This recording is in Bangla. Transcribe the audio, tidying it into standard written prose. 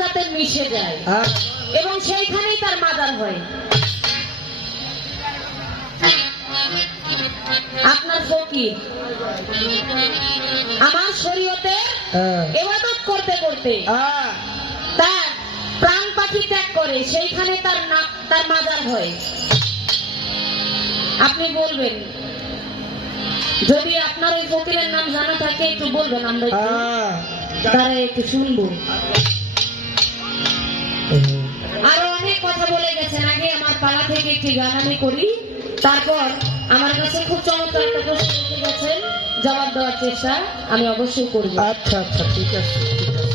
যাতে মিশে যায় এবং সেইখানেই তার মাজার হয়। আপনার ফকির আমার শরীয়তে ইবাদত করতে করতে তার প্রাণ পাখি ত্যাগ করে, সেইখানে তার মাজার হয়। আপনি বলবেন, যদি আপনার ওই ফকিরের নাম জানা থাকে একটু বলবেন, আমরা তারা একটু শুনবো। আরো অনেক কথা বলে গেছেন, আগে আমার পাড়া থেকে একটি গান আমি করি, তারপর আমার কাছে খুব চমৎকার একটা প্রশ্ন রেখে গেছেন, জবাব দেওয়ার চেষ্টা আমি অবশ্যই করবো। আচ্ছা আচ্ছা, ঠিক আছে ঠিক আছে।